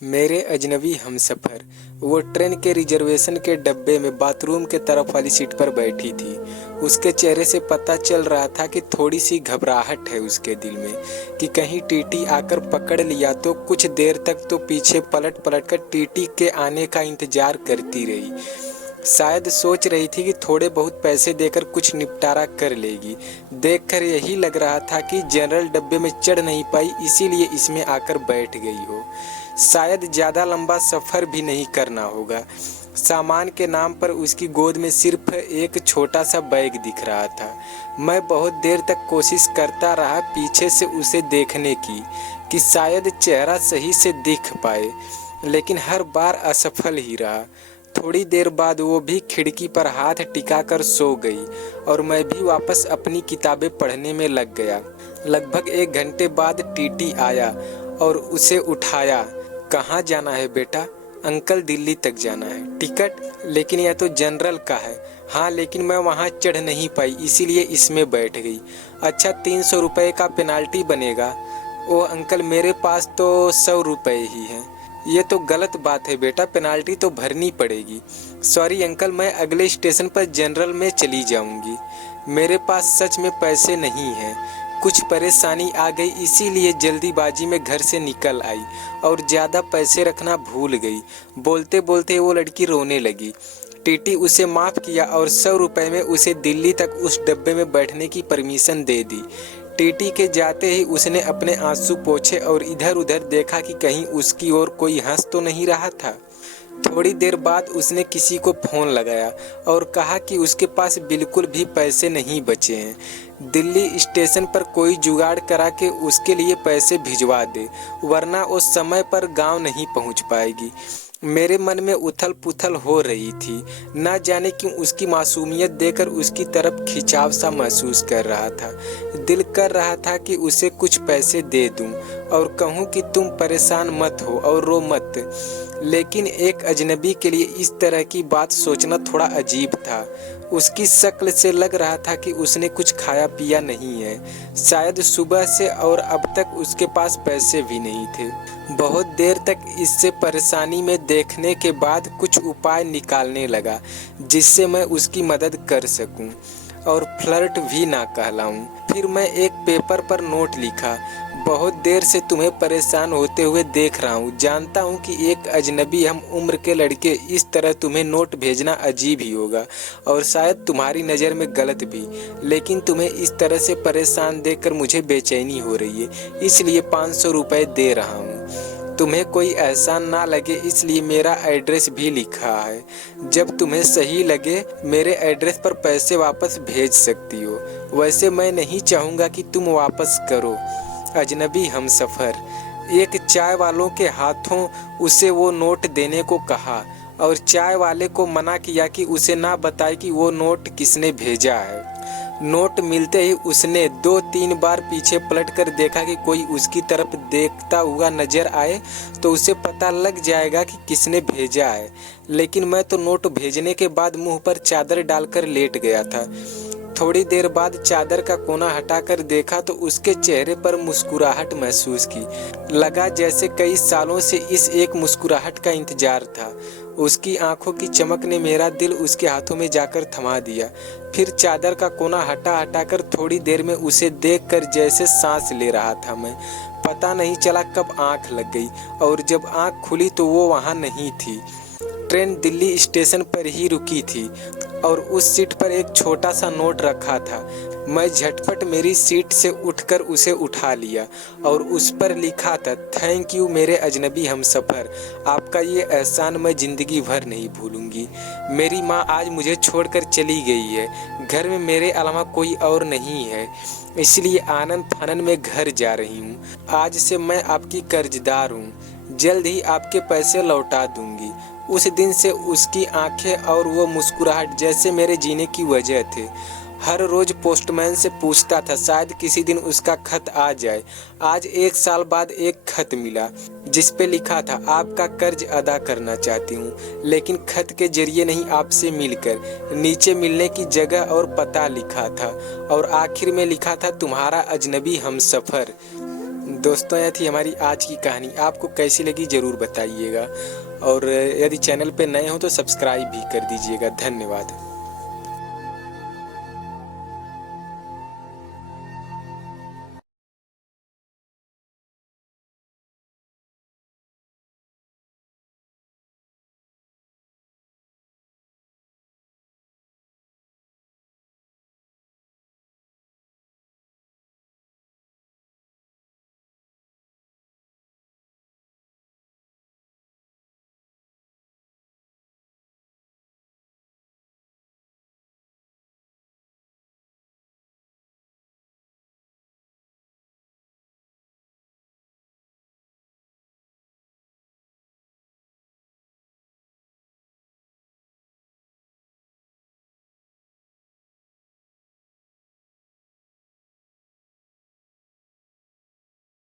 मेरे अजनबी हमसफ़र वो ट्रेन के रिजर्वेशन के डब्बे में बाथरूम के तरफ वाली सीट पर बैठी थी। उसके चेहरे से पता चल रहा था कि थोड़ी सी घबराहट है उसके दिल में कि कहीं टीटी आकर पकड़ लिया तो। कुछ देर तक तो पीछे पलट पलट कर टीटी के आने का इंतजार करती रही। शायद सोच रही थी कि थोड़े बहुत पैसे देकर कुछ निपटारा कर लेगी। देखकर यही लग रहा था कि जनरल डब्बे में चढ़ नहीं पाई, इसीलिए इसमें आकर बैठ गई हो। शायद ज़्यादा लंबा सफ़र भी नहीं करना होगा। सामान के नाम पर उसकी गोद में सिर्फ एक छोटा सा बैग दिख रहा था। मैं बहुत देर तक कोशिश करता रहा पीछे से उसे देखने की कि शायद चेहरा सही से दिख पाए, लेकिन हर बार असफल ही रहा। थोड़ी देर बाद वो भी खिड़की पर हाथ टिकाकर सो गई और मैं भी वापस अपनी किताबें पढ़ने में लग गया। लगभग 1 घंटे बाद टीटी आया और उसे उठाया। कहाँ जाना है बेटा? अंकल, दिल्ली तक जाना है। टिकट? लेकिन यह तो जनरल का है। हाँ, लेकिन मैं वहाँ चढ़ नहीं पाई, इसीलिए इसमें बैठ गई। अच्छा, 300 रुपये का पेनाल्टी बनेगा। ओह अंकल, मेरे पास तो 100 रुपये ही हैं। ये तो गलत बात है बेटा, पेनाल्टी तो भरनी पड़ेगी। सॉरी अंकल, मैं अगले स्टेशन पर जनरल में चली जाऊंगी। मेरे पास सच में पैसे नहीं हैं। कुछ परेशानी आ गई, इसीलिए जल्दीबाजी में घर से निकल आई और ज़्यादा पैसे रखना भूल गई। बोलते बोलते वो लड़की रोने लगी। टीटी उसे माफ़ किया और 100 रुपये में उसे दिल्ली तक उस डब्बे में बैठने की परमिशन दे दी। टीटी के जाते ही उसने अपने आंसू पोंछे और इधर उधर देखा कि कहीं उसकी ओर कोई हंस तो नहीं रहा था। थोड़ी देर बाद उसने किसी को फ़ोन लगाया और कहा कि उसके पास बिल्कुल भी पैसे नहीं बचे हैं। दिल्ली स्टेशन पर कोई जुगाड़ करा के उसके लिए पैसे भिजवा दे, वरना वो समय पर गांव नहीं पहुंच पाएगी। मेरे मन में उथल पुथल हो रही थी। न जाने क्यों उसकी मासूमियत देखकर उसकी तरफ खिंचाव सा महसूस कर रहा था। दिल कर रहा था कि उसे कुछ पैसे दे दूं और कहूं कि तुम परेशान मत हो और रो मत, लेकिन एक अजनबी के लिए इस तरह की बात सोचना थोड़ा अजीब था। उसकी शक्ल से लग रहा था कि उसने कुछ खाया पिया नहीं है, शायद सुबह से, और अब तक उसके पास पैसे भी नहीं थे। बहुत देर तक इससे परेशानी में देखने के बाद कुछ उपाय निकालने लगा जिससे मैं उसकी मदद कर सकूं और फ्लर्ट भी ना कहलाऊं। फिर मैं एक पेपर पर नोट लिखा। बहुत देर से तुम्हें परेशान होते हुए देख रहा हूँ। जानता हूँ कि एक अजनबी हम उम्र के लड़के इस तरह तुम्हें नोट भेजना अजीब ही होगा और शायद तुम्हारी नज़र में गलत भी, लेकिन तुम्हें इस तरह से परेशान देखकर मुझे बेचैनी हो रही है, इसलिए 500 रुपये दे रहा हूँ। तुम्हें कोई एहसान ना लगे इसलिए मेरा एड्रेस भी लिखा है। जब तुम्हें सही लगे मेरे एड्रेस पर पैसे वापस भेज सकती हो। वैसे मैं नहीं चाहूँगा कि तुम वापस करो। अजनबी हमसफ़र। एक चाय वालों के हाथों उसे वो नोट देने को कहा और चाय वाले को मना किया कि उसे ना बताए कि वो नोट किसने भेजा है। नोट मिलते ही उसने 2-3 बार पीछे पलटकर देखा कि कोई उसकी तरफ देखता हुआ नजर आए तो उसे पता लग जाएगा कि किसने भेजा है। लेकिन मैं तो नोट भेजने के बाद मुंह पर चादर डालकर लेट गया था। थोड़ी देर बाद चादर का कोना हटाकर देखा तो उसके चेहरे पर मुस्कुराहट महसूस की। लगा जैसे कई सालों से इस एक मुस्कुराहट का इंतजार था। उसकी आंखों की चमक ने मेरा दिल उसके हाथों में जाकर थमा दिया। फिर चादर का कोना हटाकर थोड़ी देर में उसे देखकर जैसे सांस ले रहा था मैं। पता नहीं चला कब आंख लग गई और जब आंख खुली तो वो वहाँ नहीं थी। ट्रेन दिल्ली स्टेशन पर ही रुकी थी और उस सीट पर एक छोटा सा नोट रखा था। मैं झटपट मेरी सीट से उठकर उसे उठा लिया और उस पर लिखा था, थैंक यू मेरे अजनबी हमसफ़र, आपका ये एहसान मैं ज़िंदगी भर नहीं भूलूंगी। मेरी माँ आज मुझे छोड़कर चली गई है। घर में मेरे अलावा कोई और नहीं है, इसलिए आनन फानन में घर जा रही हूँ। आज से मैं आपकी कर्जदार हूँ। जल्द ही आपके पैसे लौटा दूंगी। उस दिन से उसकी आंखें और वो मुस्कुराहट जैसे मेरे जीने की वजह थे। हर रोज पोस्टमैन से पूछता था, शायद किसी दिन उसका खत आ जाए। आज 1 साल बाद एक खत मिला जिस पे लिखा था, आपका कर्ज अदा करना चाहती हूँ, लेकिन खत के जरिए नहीं, आपसे मिलकर। नीचे मिलने की जगह और पता लिखा था और आखिर में लिखा था, तुम्हारा अजनबी हमसफ़र। दोस्तों, यह थी हमारी आज की कहानी। आपको कैसी लगी ज़रूर बताइएगा, और यदि चैनल पे नए हो तो सब्सक्राइब भी कर दीजिएगा। धन्यवाद।